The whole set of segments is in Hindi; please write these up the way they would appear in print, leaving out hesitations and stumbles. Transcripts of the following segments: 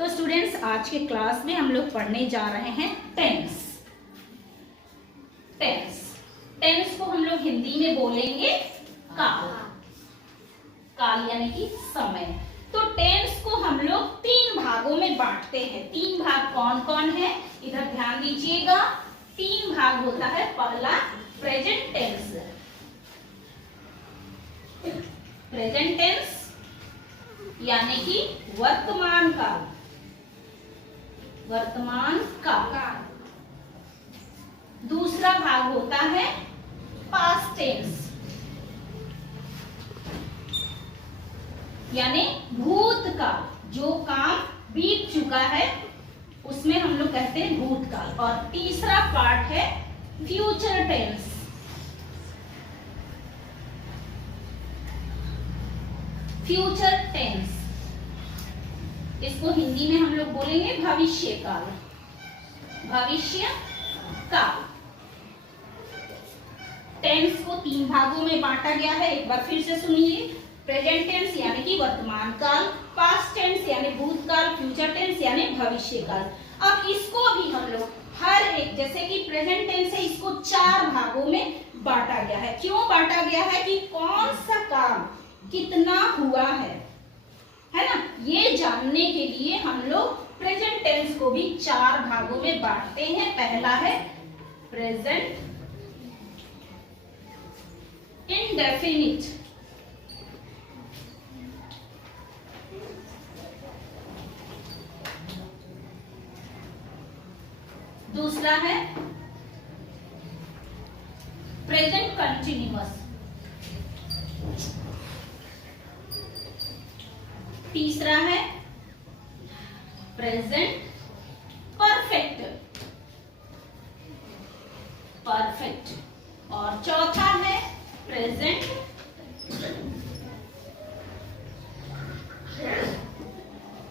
तो स्टूडेंट्स, आज के क्लास में हम लोग पढ़ने जा रहे हैं टेंस। टेंस को हम लोग हिंदी में बोलेंगे काल। काल यानी कि समय। तो टेंस को हम लोग 3 भागों में बांटते हैं। 3 भाग कौन कौन है, इधर ध्यान दीजिएगा। 3 भाग होता है। पहला प्रेजेंट टेंस। प्रेजेंट टेंस यानी कि वर्तमान काल। वर्तमान काल। दूसरा भाग होता है पास्ट टेंस यानी भूतकाल। जो काम बीत चुका है उसमें हम लोग कहते हैं भूतकाल। और तीसरा पार्ट है फ्यूचर टेंस। फ्यूचर टेंस, इसको हिंदी में हम लोग बोलेंगे भविष्य काल। भविष्य काल। टेंस को 3 भागों में बांटा गया है। एक बार फिर से सुनिए। प्रेजेंट टेंस यानी कि वर्तमान काल, पास्ट टेंस यानी भूतकाल, फ्यूचर टेंस यानी भविष्य काल। अब इसको भी हम लोग हर एक, जैसे कि प्रेजेंट टेंस है, इसको 4 भागों में बांटा गया है। क्यों बांटा गया है कि कौन सा काम कितना हुआ है ना, ये जानने के लिए हम लोग प्रेजेंट टेंस को भी 4 भागों में बांटते हैं। पहला है प्रेजेंट इंडेफिनिट। दूसरा है प्रेजेंट कंटिन्यूअस। तीसरा है प्रेजेंट परफेक्ट। और चौथा है प्रेजेंट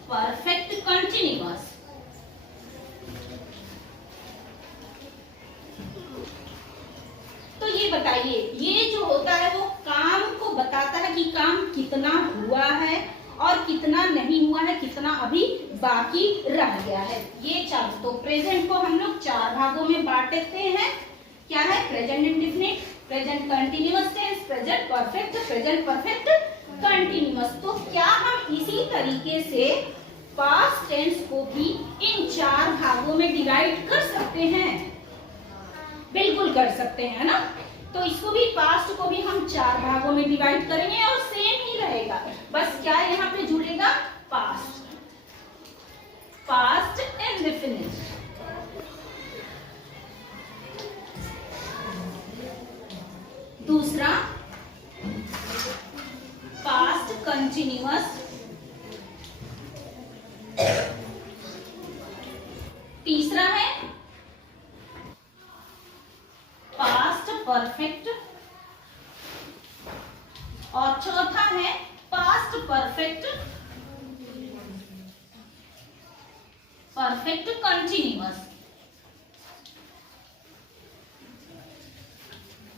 परफेक्ट कंटिन्यूअस। तो ये बताइए, ये जो होता है वो काम को बताता है कि काम कितना हुआ है और कितना नहीं हुआ है, कितना अभी बाकी रह गया है। ये 4। तो प्रेजेंट को हम लोग 4 भागों में बांटते हैं। क्या है? Present indefinite, present continuous tense, present perfect, present perfect continuous. तो क्या हम इसी तरीके से पास्ट टेंस को भी इन 4 भागों में डिवाइड कर सकते हैं? बिल्कुल कर सकते हैं ना। तो इसको भी, पास्ट को भी हम 4 भागों में डिवाइड करेंगे और सेम ही रहेगा। बस क्या यहाँ पे जुड़ेगा? पास्ट। Past indefinite. दूसरा पास्ट कंटिन्यूअस। तीसरा है पास्ट परफेक्ट। और चौथा है पास्ट परफेक्ट कंटिन्यूअस।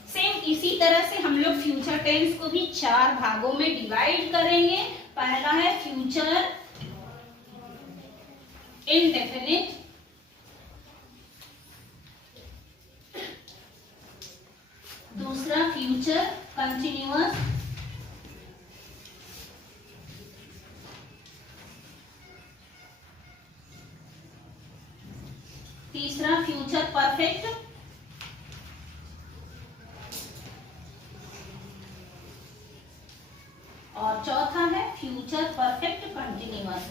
सेम इसी तरह से हम लोग फ्यूचर टेंस को भी 4 भागों में डिवाइड करेंगे। पहला है फ्यूचर इंडेफिनिट। दूसरा फ्यूचर कंटिन्यूअस। तीसरा फ्यूचर परफेक्ट। और चौथा है फ्यूचर परफेक्ट कंटिन्यूअस।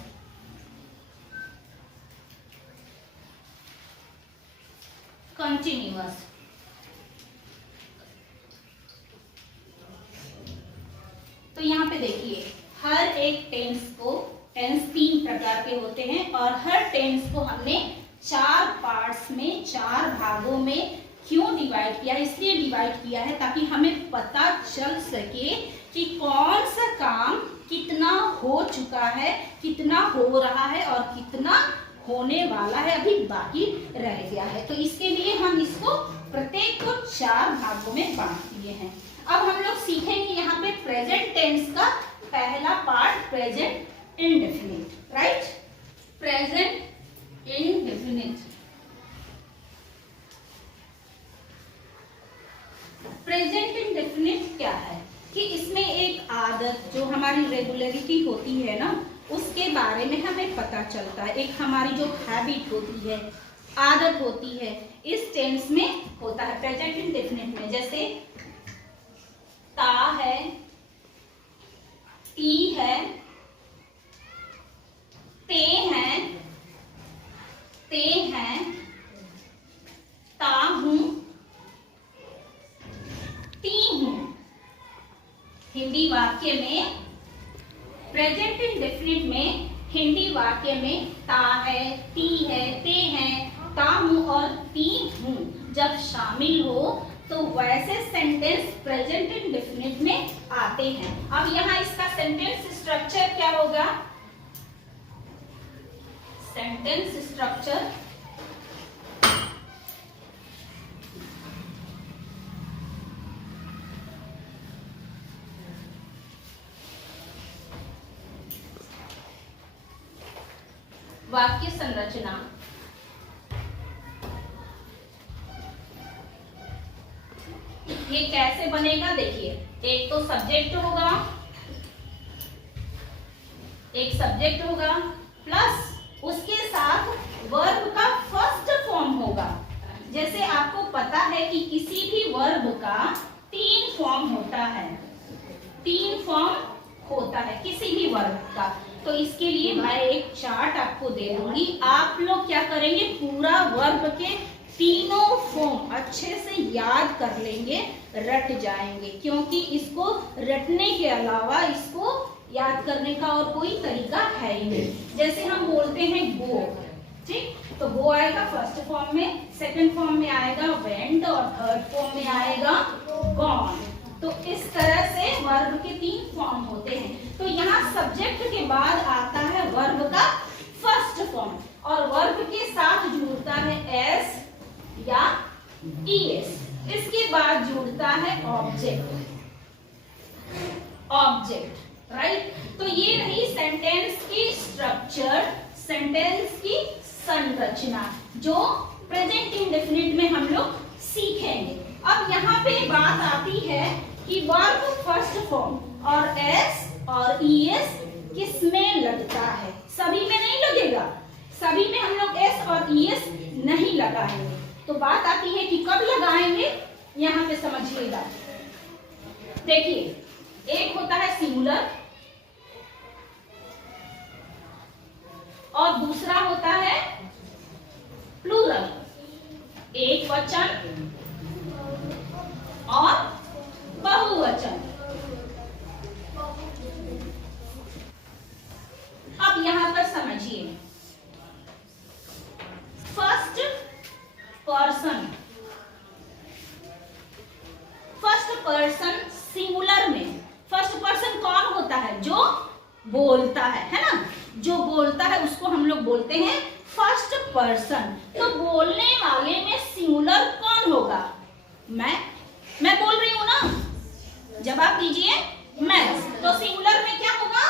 तो यहाँ पे देखिए, हर एक टेंस को, टेंस 3 प्रकार के होते हैं और हर टेंस को हमने 4 पार्ट्स में, 4 भागों में क्यों डिवाइड किया? इसलिए डिवाइड किया है ताकि हमें पता चल सके कि कौन सा काम कितना हो चुका है, कितना हो रहा है और कितना होने वाला है, अभी बाकी रह गया है। तो इसके लिए हम इसको प्रत्येक को 4 भागों में बांट दिए हैं। अब हम लोग सीखेंगे यहाँ पे प्रेजेंट टेंस का पहला पार्ट, प्रेजेंट इंडेफिनिट, राइट। बारे में हमें पता चलता है। एक हमारी जो हैबिट होती है, आदत होती है, इस टेंस में होता है, प्रेजेंट इंडेफिनिट में। जैसे ता है, ती है, ते हैं, ते हैं, ता हूं, ती हूं। हिंदी वाक्य में, प्रेजेंट इंडेफिनिट में, हिंदी वाक्य में ता है, ती है, ते हैं, ता हूं और ती हूं जब शामिल हो तो वैसे सेंटेंस प्रेजेंट इंडेफिनिट में आते हैं। अब यहाँ इसका सेंटेंस स्ट्रक्चर क्या होगा? सेंटेंस स्ट्रक्चर वाक्य संरचना। ये कैसे बनेगा देखिए, एक तो सब्जेक्ट होगा, एक सब्जेक्ट होगा प्लस उसके साथ वर्ब का फर्स्ट फॉर्म होगा। जैसे आपको पता है कि किसी भी वर्ब का 3 फॉर्म होता है, 3 फॉर्म होता है किसी भी वर्ब का। तो इसके लिए मैं एक चार्ट आपको दे दूंगी, आप लोग क्या करेंगे, पूरा वर्ब के तीनों फॉर्म अच्छे से याद कर लेंगे, रट जाएंगे, क्योंकि इसको रटने के अलावा इसको याद करने का और कोई तरीका है ही नहीं। जैसे हम बोलते हैं गो, ठीक, तो गो आएगा फर्स्ट फॉर्म में, सेकंड फॉर्म में आएगा वेंट और थर्ड फॉर्म में आएगा गॉन। तो इस तरह से वर्ब के 3 फॉर्म होते हैं। तो यहाँ सब्जेक्ट के बाद आता है वर्ब का फर्स्ट फॉर्म और वर्ब के साथ जुड़ता है एस या ईएस। इसके बाद जुड़ता है ऑब्जेक्ट, ऑब्जेक्ट, राइट। तो ये रही सेंटेंस की स्ट्रक्चर, सेंटेंस की संरचना जो प्रेजेंट इंडेफिनिट में हम लोग सीखेंगे। अब यहाँ पे बात आती है कि वर्ब फर्स्ट फॉर्म और एस और ईएस किस में लगता है? सभी में नहीं लगेगा, सभी में हम लोग एस और ईएस नहीं लगाएंगे। तो बात आती है कि कब लगाएंगे, यहाँ पे समझिएगा। देखिए, एक होता है सिंगुलर और दूसरा होता है प्लूरल, एक वचन और बहुवचन। अब यहां पर समझिए, first person, first person singular में फर्स्ट पर्सन कौन होता है? जो बोलता है ना, जो बोलता है उसको हम लोग बोलते हैं फर्स्ट पर्सन। तो बोलने वाले में सिंगुलर कौन होगा? मैं बोल रही हूं ना, जवाब दीजिए मैं। तो सिंगुलर में क्या होगा?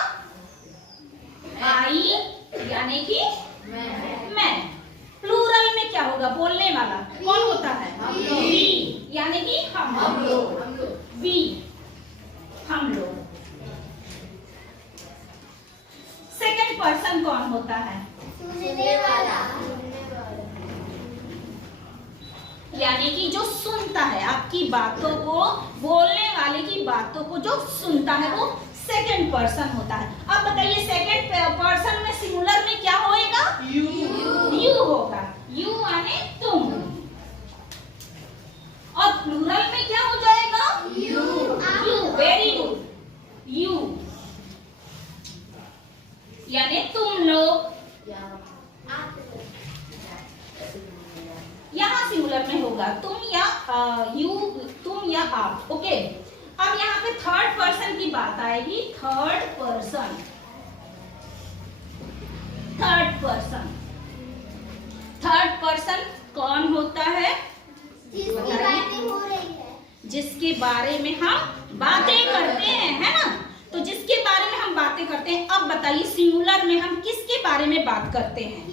आई यानी कि मैं। प्लूरल में क्या होगा? बोलने वाला कौन होता है? वी यानी कि हम लोग, वी हम लोग। सेकंड पर्सन कौन होता है? सुनने वाला, यानी कि जो सुनता है आपकी बातों को, बोलने वाले की बातों को जो सुनता है वो सेकंड पर्सन होता है। अब बताइए सेकंड पर्सन में सिंगुलर में क्या होएगा? यू होगा, यू यानी तुम। और प्लूरल में क्या हो जाएगा? यू, वेरी गुड, यू यानी तुम लोग। यहाँ सिंगुलर में होगा तुम या यू, तुम या आप, ओके। अब यहाँ पे थर्ड पर्सन की बात आएगी, third person, third person, third person कौन होता है? जिसकी बातें हो रही है, जिसके बारे में हम बातें करते हैं, है ना। तो जिसके बारे में हम बातें करते हैं। अब बताइए सिंगुलर में हम किसके बारे में बात करते हैं?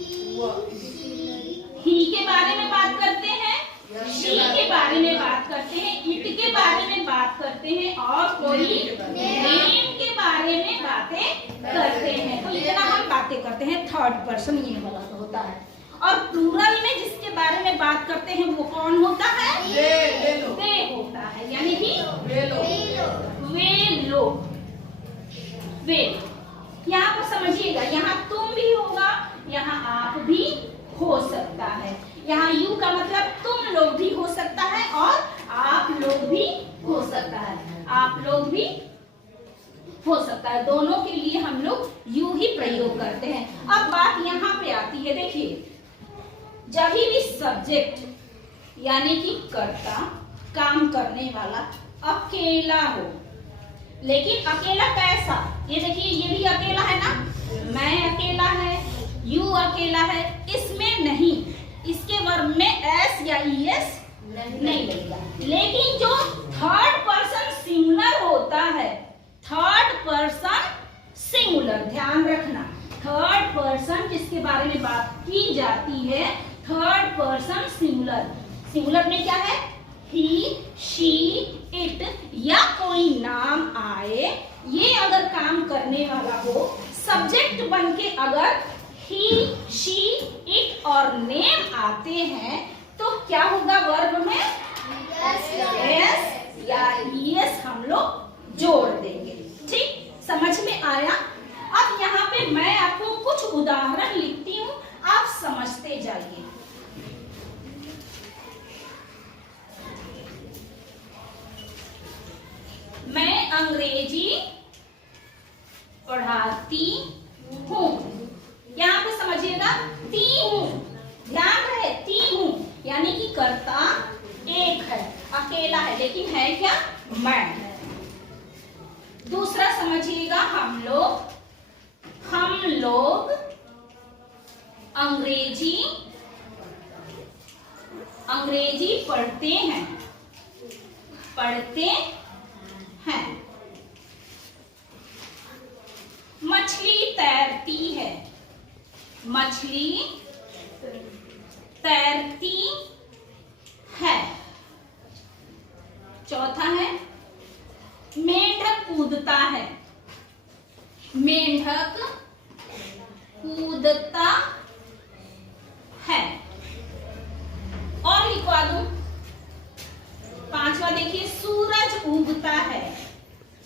ही के बारे में बात करते हैं शी के बारे में बात करते हैं, इट के बारे में बात करते हैं और कोई नेम के बारे में बातें करते हैं। तो इतना हम बातें करते हैं, थर्ड पर्सन ये वाला तो होता है। और प्लूरल में जिसके बारे में बात करते हैं वो कौन होता है? वे होता है, यानी कि वे लोग। वे यहाँ पर समझिएगा, यहाँ तुम भी होगा, यहाँ आप भी हो सकता है। यहाँ यू का मतलब तुम लोग भी हो सकता है और आप लोग भी हो सकता है, आप लोग भी हो सकता है। दोनों के लिए हम लोग यू ही प्रयोग करते हैं। अब बात यहाँ पे आती है, देखिए जब भी सब्जेक्ट यानी कि कर्ता, काम करने वाला अकेला हो, लेकिन अकेला कैसा? ये देखिए, ये भी अकेला है ना, मैं अकेला है, यू अकेला है, इसमें नहीं, इसके वर्ब में एस या ईएस नहीं लगेगा। लेकिन जो थर्ड पर्सन सिंगुलर होता है, थर्ड पर्सन सिंगुलर, ध्यान रखना, थर्ड पर्सन जिसके बारे में बात की जाती है, थर्ड पर्सन सिंगुलर। सिंगुलर में क्या है? ही, शी, इट या कोई नाम आए, ये अगर काम करने वाला हो, सब्जेक्ट बन के अगर ही, शी, इट और नेम आते हैं तो क्या होगा? वर्ब में एस या ईएस हम लोग जोड़ देंगे। ठीक, समझ में आया? अब यहाँ पे मैं आपको कुछ उदाहरण लिखती हूँ, आप समझते जाइए। मैं अंग्रेजी पढ़ाती हूँ, यहाँ पे समझिएगा, ती हूँ, ध्यान रहे, ती हूँ, यानी कि कर्ता एक है, अकेला है, लेकिन है क्या? मैं। दूसरा समझिएगा, हम लोग अंग्रेजी पढ़ते हैं, मछली तैरती है, मछली तैरती है। चौथा है, मेंढक कूदता है, मेंढक कूदता है। और लिखवा दूं, पांचवा देखिए, सूरज उगता है,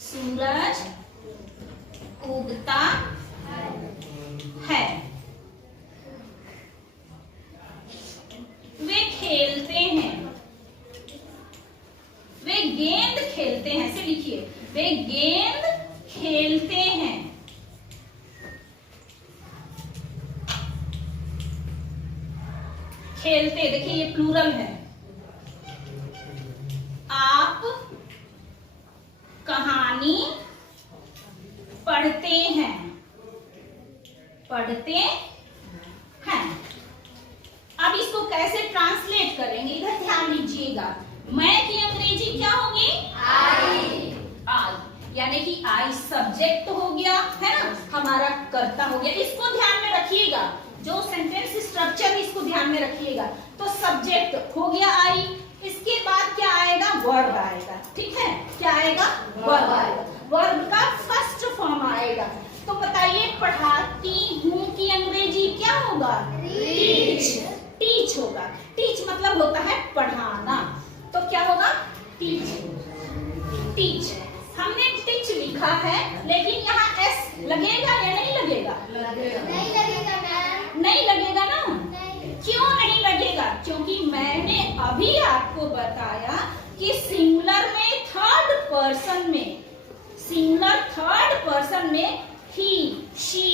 सूरज उगता है। वे खेलते हैं, वे गेंद खेलते हैं, ऐसे लिखिए, वे गेंद खेलते हैं। खेलते, देखिए ये प्लूरल है। आप कहानी पढ़ते हैं, अब इसको कैसे ट्रांसलेट करेंगे, इधर ध्यान दीजिएगा। मैं की अंग्रेजी क्या होगी? आई। यानी कि आई सब्जेक्ट हो गया, है ना, हमारा कर्ता हो गया। इसको ध्यान में रखिएगा, जो सेंटेंस स्ट्रक्चर इसको ध्यान में रखिएगा। तो सब्जेक्ट हो गया आई, इसके बाद क्या आएगा? वर्ब आएगा। ठीक है, क्या आएगा? वर्ब आएगा। वर्ब का फर्स्ट फॉर्म आएगा। तो बताइए, पढ़ाती हूँ की अंग्रेजी क्या होगा? टीच होगा। टीच मतलब होता है पढ़ाना, तो क्या होगा? टीच। हमने टीच लिखा है, लेकिन यहाँ एस लगेगा या नहीं लगेगा? नहीं लगेगा मैम। नहीं लगेगा ना? नहीं। क्यों नहीं लगेगा? क्योंकि मैंने अभी आपको बताया कि सिंगुलर में थर्ड पर्सन में ही, शी,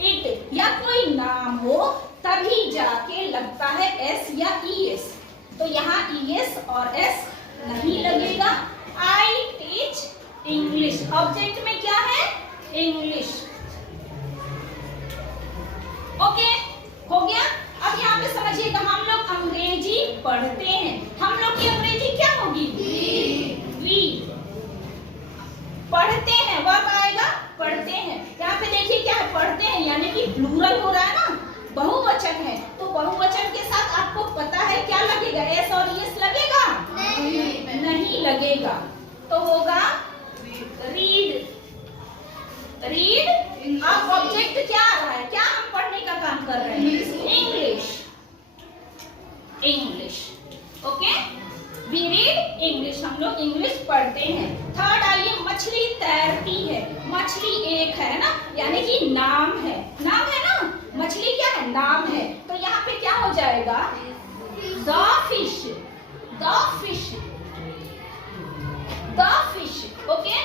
इट या कोई नाम हो, तभी जाके लगता है एस या ईएस। तो यहाँ ईएस और एस नहीं लगेगा। आई टीच इंग्लिश, ऑब्जेक्ट में क्या है? इंग्लिश। ओके, हो गया। अब यहाँ पे समझिएगा, हम लोग अंग्रेजी पढ़ते हैं, हम लोग की अंग्रेजी क्या होगी? वी। पढ़ते हैं, वर्ब आएगा पढ़ते हैं। यहाँ पे देखिए क्या है? पढ़ते हैं, यानी कि प्लूरल हो रहा है ना, बहुवचन है, तो बहुवचन के साथ आपको पता है क्या लगेगा? एस और ईएस तो होगा रीड। रीड। अब ऑब्जेक्ट क्या आ रहा है, क्या हम पढ़ने का काम कर रहे हैं, English. English, okay, we read English, हम लोग इंग्लिश पढ़ते हैं। थर्ड आइए, मछली तैरती है। मछली एक है ना, यानी कि नाम है, नाम है ना, मछली क्या है, नाम है, तो यहाँ पे क्या हो जाएगा, the fish. The fish, the fish, okay.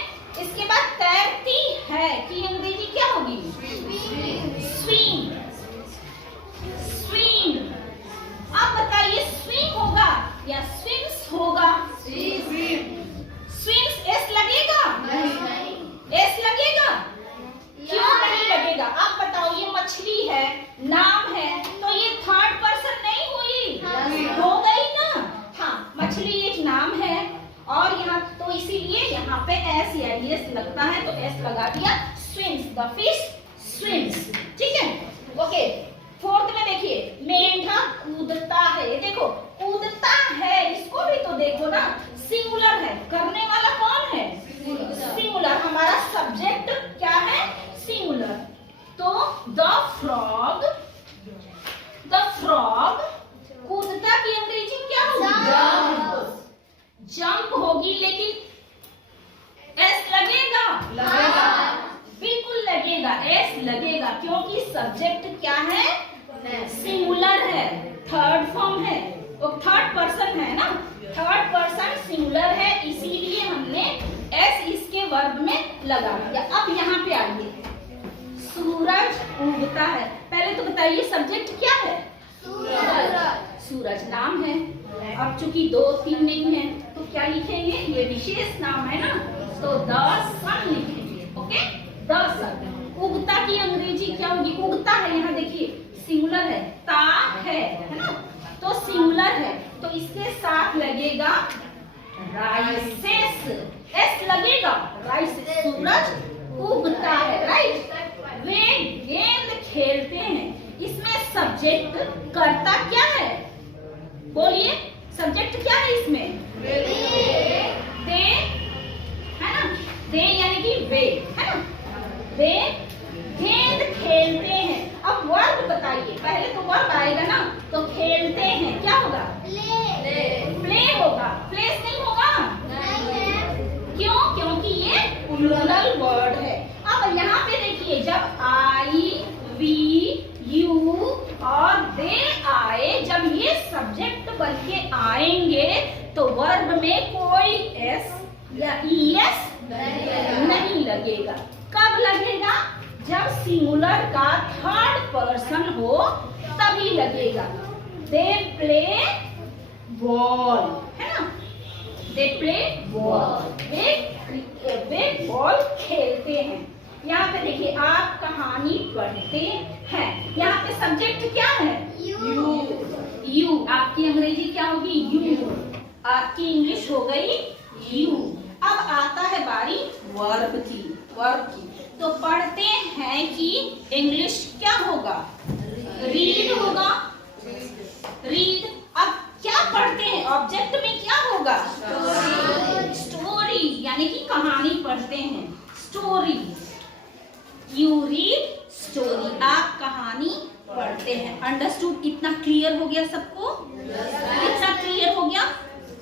इसके बाद तैरती है कि अंग्रेजी क्या होगी, स्विम। स्विम। आप बताइए स्विम होगा या स्विम्स होगा, स्विम्स एस लगेगा, एस लगेगा, क्यों नहीं लगेगा, आप बताओ। ये मछली है, नाम है, तो ये थर्ड पर्सन नहीं हुई, हो गई ना। हाँ, मछली एक नाम है और यहाँ तो इसीलिए यहाँ पे एस या एस लगता है, तो एस लगा दिया, स्विम्स, द फिश स्विम्स, ठीक है, ओके। फोर्थ में देखिए, मेंढा कूदता है। ये देखो, कूदता है, इसको भी तो देखो ना, सिंगुलर है, करने वाला कौन है, सिंगुलर। हमारा सब्जेक्ट क्या है, सिंगुलर। तो द फ्रॉग, द फ्रॉग कूदता की अंग्रेजी क्या होगी, जंप होगी, लेकिन एस लगेगा, बिल्कुल लगेगा, एस लगेगा, क्योंकि सब्जेक्ट क्या है, सिंगुलर है, थर्ड फॉर्म है, तो थर्ड पर्सन है ना, थर्ड पर्सन सिंगुलर है, इसीलिए हमने एस इसके वर्ब में लगा दिया। अब यहाँ पे आइए, सूरज उगता है। पहले तो बताइए सब्जेक्ट क्या है, सूरज नाम है। अब चूंकि 2 3 नहीं है तो क्या लिखेंगे, ये विशेष नाम है ना, तो द सन लिखेंगे, ओके, द सन। उगता की अंग्रेजी क्या होगी, उगता है, यहाँ देखिए सिंगुलर है, ता है ना, तो सिंगुलर है, तो इसके साथ लगेगा राइसेस, एस लगेगा, राइसेस, सूरज उगता है, राइट। वे गेंद खेलते हैं, इसमें सब्जेक्ट करता क्या है, बोलिए सब्जेक्ट क्या है इसमें, दे है ना, दे यानी कि वे है ना, वे गेंद खेलते हैं। अब वर्ब बताइए, पहले तो वर्ब आएगा ना, तो खेलते हैं क्या होगा, प्ले होगा, प्लेस नहीं होगा, क्यों, क्योंकि ये प्लूरल वर्ड है। अब यहाँ पे देखिए, जब आई वी यू और दे आए, जब ये सब्जेक्ट बन के आएंगे तो वर्ब में कोई एस या ईएस नहीं लगेगा। कब लगेगा, जब सिंगुलर का थर्ड पर्सन हो तभी लगेगा। दे प्ले बॉल है ना, they play ball, way ball खेलते हैं। यहाँ पे देखिए, आप कहानी पढ़ते हैं, यहाँ पे सब्जेक्ट क्या है, यू। आपकी अंग्रेजी क्या होगी, यू, आपकी इंग्लिश हो गई यू। अब आता है बारी वर्ब की, वर्ब की। तो पढ़ते हैं कि इंग्लिश क्या होगा, रीड होगा, रीड। अब क्या पढ़ते हैं, ऑब्जेक्ट में क्या होगा, स्टोरी, यानी कि कहानी पढ़ते हैं, स्टोरी। यू रीड स्टोरी, आप कहानी पढ़ते हैं। अंडरस्टूड, इतना क्लियर हो गया सबको, इतना क्लियर हो गया,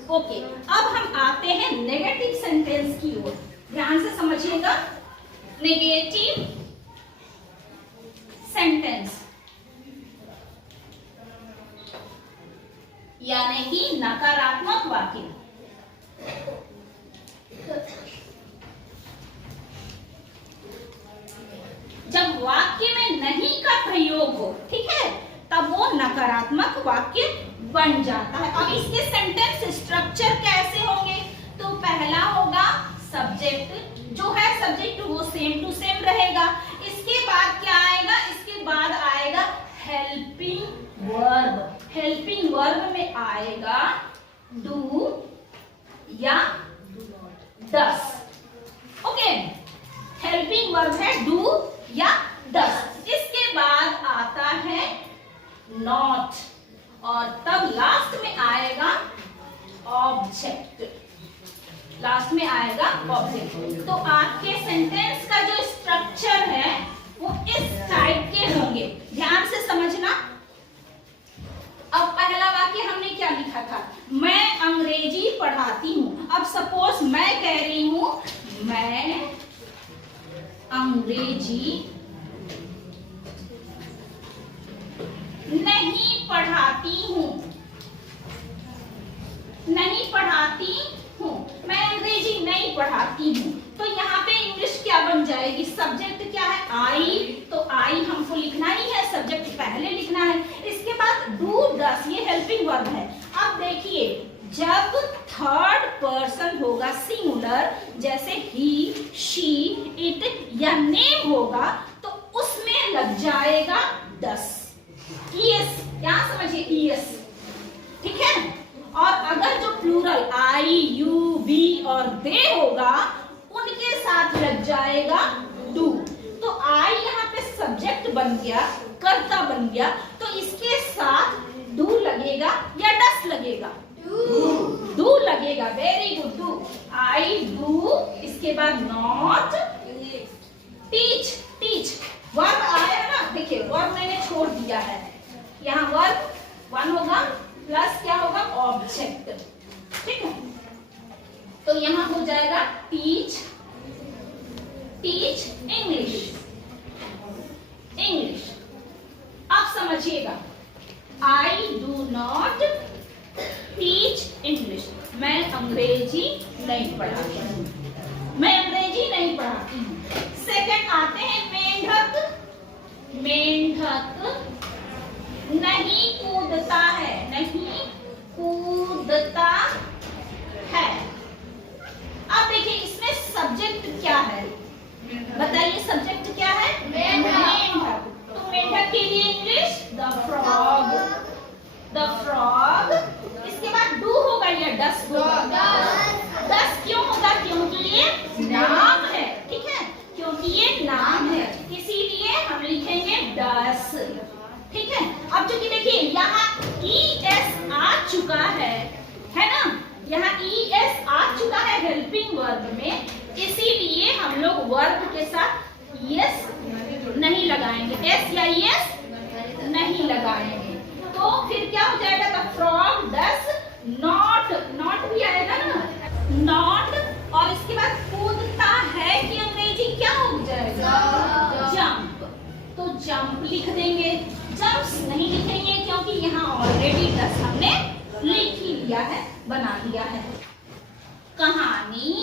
ओके। अब हम आते हैं नेगेटिव सेंटेंस की ओर, ध्यान से समझिएगा। नेगेटिव सेंटेंस यानी कि नकारात्मक वाक्य। जब वाक्य में नहीं का प्रयोग हो, ठीक है, तब वो नकारात्मक वाक्य बन जाता है। अब इसके सेंटेंस स्ट्रक्चर कैसे होंगे, तो पहला होगा सब्जेक्ट, जो है सब्जेक्ट वो सेम टू सेम रहेगा। इसके बाद क्या आएगा, इसके बाद आएगा हेल्पिंग वर्ब। हेल्पिंग वर्ब में आएगा डू या डस, ओके। हेल्पिंग वर्ब है डू या डस। इसके बाद आता है नॉट, और तब लास्ट में आएगा ऑब्जेक्ट। लास्ट में आएगा ऑब्जेक्ट। तो आपके सेंटेंस का जो स्ट्रक्चर है वो इस टाइप के होंगे, ध्यान से समझना। अब पहला वाक्य हमने क्या लिखा था, मैं अंग्रेजी पढ़ाती हूँ। अब सपोज मैं कह रही हूँ मैं अंग्रेजी नहीं पढ़ाती हूँ, नहीं पढ़ाती हूँ, मैं अंग्रेजी नहीं पढ़ाती हूँ। तो यहाँ पे इंग्लिश क्या बन जाएगी, सब्जेक्ट क्या है आई, तो आई हमको लिखना ही है, सब्जेक्ट पहले लिखना है। इसके बाद डू डस, ये हेल्पिंग वर्ब है। अब देखिए जब थर्ड पर्सन होगा सिंगुलर, जैसे ही, शी, इट या नेम होगा, तो उसमें लग जाएगा डस, ईएस, यहाँ समझिए ईएस, ठीक है। और अगर जो प्लूरल आई, यू, वी और दे होगा, उनके साथ लग जाएगा डू। तो आई यहाँ पे सब्जेक्ट बन गया, कर्ता बन गया, तो इसके साथ डू लगेगा या डस लगेगा, डू लगेगा। Very good, do, I do. इसके बाद नॉट, टीच, टीच वर्ब आया ना, देखिए वर्ब मैंने छोड़ दिया है, यहाँ वर्ब वन होगा प्लस क्या होगा ऑब्जेक्ट, ठीक है। तो यहाँ हो जाएगा टीच, टीच इंग्लिश, इंग्लिश। अब समझिएगा I do not teach English, मैं अंग्रेजी नहीं पढ़ाती हूँ, मैं अंग्रेजी नहीं पढ़ाती हूँ। सेकंड आते हैं मेंढक, मेंढक नहीं कूदता है, नहीं कूदता है। अब देखिए इसमें सब्जेक्ट क्या है, बताइए सब्जेक्ट क्या है, मेंढक। तो मेंढक के लिए English the frog, the frog. इसके बाद डू होगा या डस होगा, डस क्यों होगा, क्योंकि ये नाम है, ठीक है, क्योंकि ये नाम है, इसीलिए हम लिखेंगे डस, ठीक है। अब चूंकि देखिए यहाँ ES आ चुका है ना, यहाँ ES आ चुका है हेल्पिंग वर्ब में, इसीलिए हम लोग वर्ब के साथ ES नहीं लगाएंगे, S या ES नहीं लगाएंगे। तो फिर क्या हो जाएगा, the frog does not, not भी आएगा ना, नॉट। और इसके बाद कूदता है कि अंग्रेजी क्या हो जाएगा, जंप, तो जंप लिख देंगे। जंप्स नहीं लिखेंगे क्योंकि यहाँ ऑलरेडी डस हमने लिख ही लिया है, बना दिया है। कहानी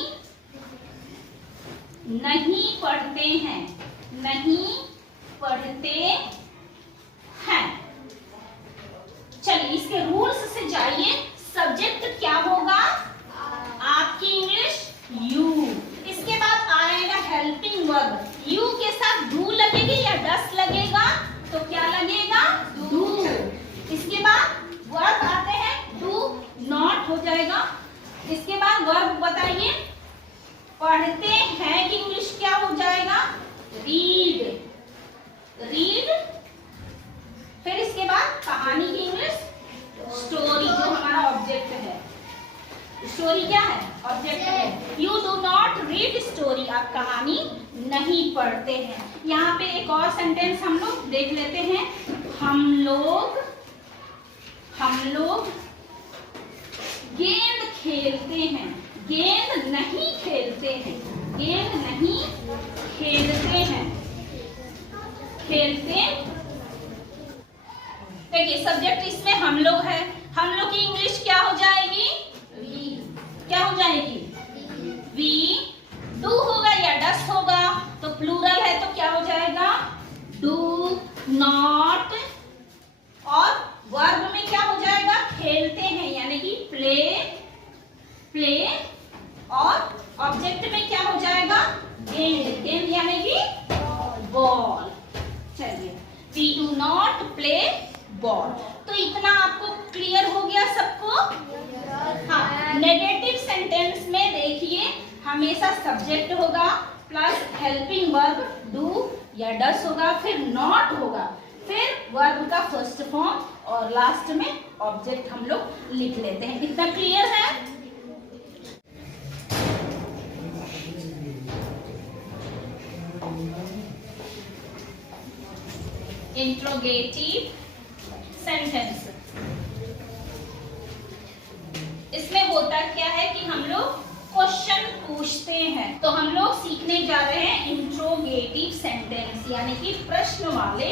नहीं पढ़ते हैं, नहीं पढ़ते हैं। चलिए इसके रूल्स से जाइए, सब्जेक्ट क्या होगा आपकी इंग्लिश यू, इसके बाद आएगा हेल्पिंग वर्ब, यू के साथ डू लगेगी या डस लगेगा, तो क्या लगेगा डू। इसके बाद वर्ब आते हैं डू नॉट हो जाएगा। इसके बाद वर्ब बताइए, पढ़ते हैं कि इंग्लिश क्या हो जाएगा रीड, रीड। फिर इसके बाद कहानी की इंग्लिश स्टोरी, जो हमारा ऑब्जेक्ट है, स्टोरी क्या है ऑब्जेक्ट है। You do not read story, आप कहानी नहीं पढ़ते हैं। यहाँ पे एक और सेंटेंस हम लोग देख लेते हैं, हम लोग गेंद खेलते हैं, गेंद नहीं खेलते हैं, गेंद नहीं खेलते हैं, खेलते। देखिए सब्जेक्ट इसमें हम लोग है, हम लोग की इंग्लिश क्या हो जाएगी, क्या हो जाएगी वी। डू होगा या डस होगा, तो प्लूरल है तो क्या हो जाएगा डू नॉट। और वर्ब में क्या हो जाएगा खेलते हैं यानी कि प्ले, प्ले। और ऑब्जेक्ट में क्या हो जाएगा गेंद, गेंद यानी कि बॉल। चलिए we do not play ball. तो इतना आपको क्लियर हो गया सबको। हाँ, नेगेटिव सेंटेंस में देखिए हमेशा सब्जेक्ट होगा प्लस हेल्पिंग वर्ब डू या डस होगा, फिर नॉट होगा, फिर वर्ब का फर्स्ट फॉर्म और लास्ट में ऑब्जेक्ट हम लोग लिख लेते हैं। इतना क्लियर है। Interrogative sentence. इसमें होता क्या है कि हम लोग क्वेश्चन पूछते हैं। तो हम लोग सीखने जा रहे हैं इंट्रोगेटिव सेंटेंस, यानी कि प्रश्न वाले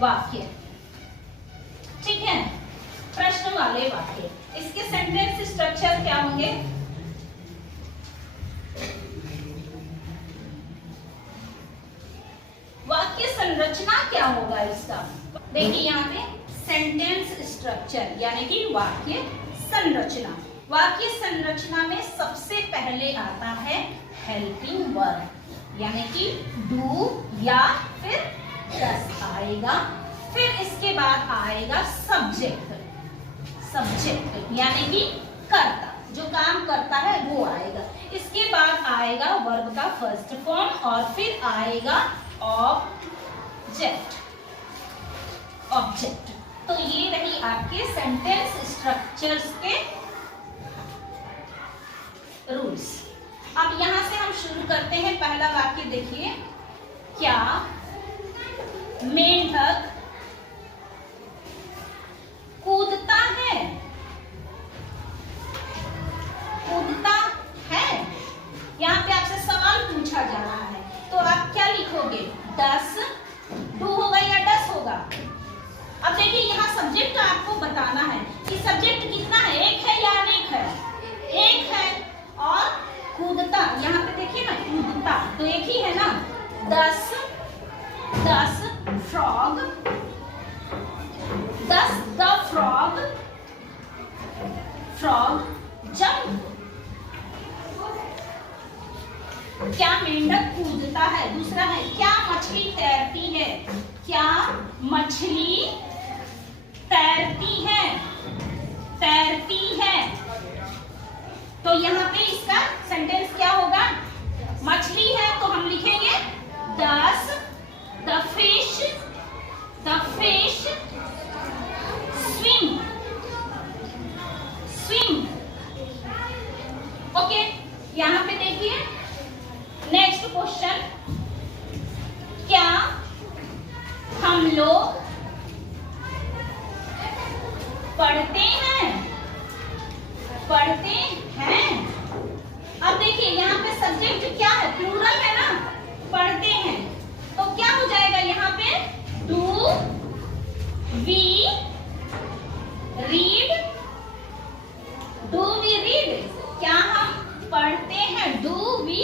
वाक्य। ठीक है, प्रश्न वाले वाक्य। इसके सेंटेंस स्ट्रक्चर क्या होंगे? वाक्य संरचना क्या होगा इसका? देखिए यहाँ पे सेंटेंस स्ट्रक्चर यानी कि वाक्य संरचना। वाक्य संरचना में सबसे पहले आता है हेल्पिंग वर्ब, यानी कि डू या फिर डस आएगा। फिर इसके बाद आएगा सब्जेक्ट यानी कि कर्ता, जो काम करता है वो आएगा। इसके बाद आएगा वर्ब का फर्स्ट फॉर्म और फिर आएगा ऑब्जेक्ट। तो ये रही आपके सेंटेंस स्ट्रक्चर्स के रूल्स। अब यहां से हम शुरू करते हैं। पहला वाक्य देखिए, क्या मेंढक कूदता है? कूदता है, यहाँ पे आपसे सवाल पूछा जा रहा है, तो आप क्या लिखोगे? डस, डू होगा या डस होगा? अब देखिए यहाँ सब्जेक्ट आपको बताना है कि सब्जेक्ट कितना है, एक है या अनेक है? एक है। और कूदता, यहाँ पे देखिए ना, कूदता तो एक ही है ना। दस फ्रॉग, दस द फ्रॉग जंप। क्या मेंढक कूदता है? दूसरा है क्या मछली तैरती है? क्या मछली तैरती है। तो यहाँ पे इसका सेंटेंस क्या होगा? मछली है तो हम लिखेंगे does the fish swim. Okay, यहाँ पे देखिए नेक्स्ट क्वेश्चन, क्या हम लोग पढ़ते हैं? अब देखिए यहाँ पे सब्जेक्ट क्या है? प्लूरल है ना, पढ़ते हैं। तो क्या हो जाएगा यहाँ पे? Do we read? क्या हम पढ़ते हैं? Do we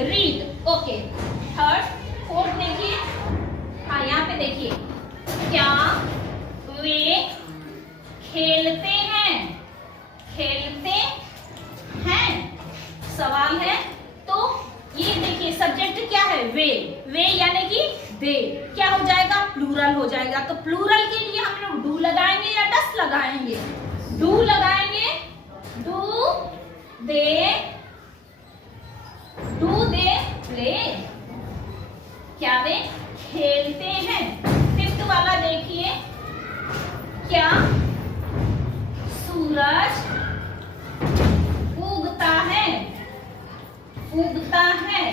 read. Okay, fourth देखिए, हाँ यहाँ पे देखिए, क्या वे खेलते हैं? सवाल है। तो ये देखिए सब्जेक्ट क्या है? वे यानी कि दे। क्या हो जाएगा? प्लूरल हो जाएगा। तो प्लूरल के लिए हम लोग डू लगाएंगे या डस लगाएंगे? डू लगाएंगे। Do they play? क्या वे खेलते हैं? फिफ्थ वाला देखिए, क्या सूरज उगता है?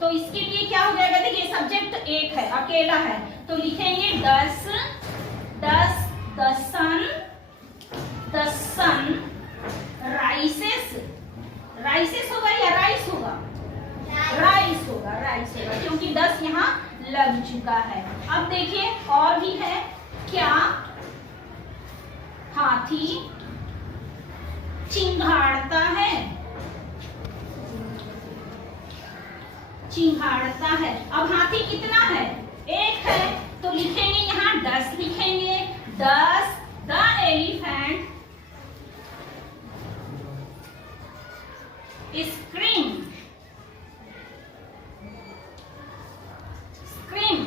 तो इसके लिए क्या हो जाएगा? देखिए सब्जेक्ट एक है, अकेला है, तो लिखेंगे डस द सन राइसेस होगा या राइस होगा? राइस होगा, क्योंकि 10 यहाँ लग चुका है। अब देखिए और भी है, क्या हाथी चिंघाड़ता है? अब हाथी कितना है? एक है, तो लिखेंगे यहाँ डस लिखेंगे। Does the elephant scream?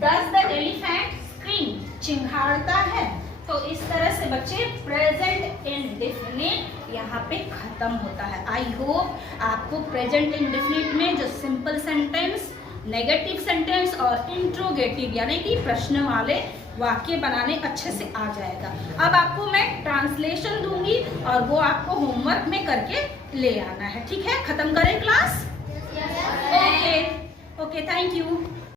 Does the elephant scream? चिंघाड़ता है। तो इस तरह से बच्चे प्रेजेंट इंडेफिनिट यहाँ पे खत्म होता है। आई होप आपको प्रेजेंट इंडेफिनिट में जो सिंपल सेंटेंस, नेगेटिव सेंटेंस और इंट्रोगेटिव यानी कि प्रश्न वाले वाक्य बनाने अच्छे से आ जाएगा। अब आपको मैं ट्रांसलेशन दूंगी और वो आपको होमवर्क में करके ले आना है। ठीक है, खत्म करें class? Okay okay, thank you.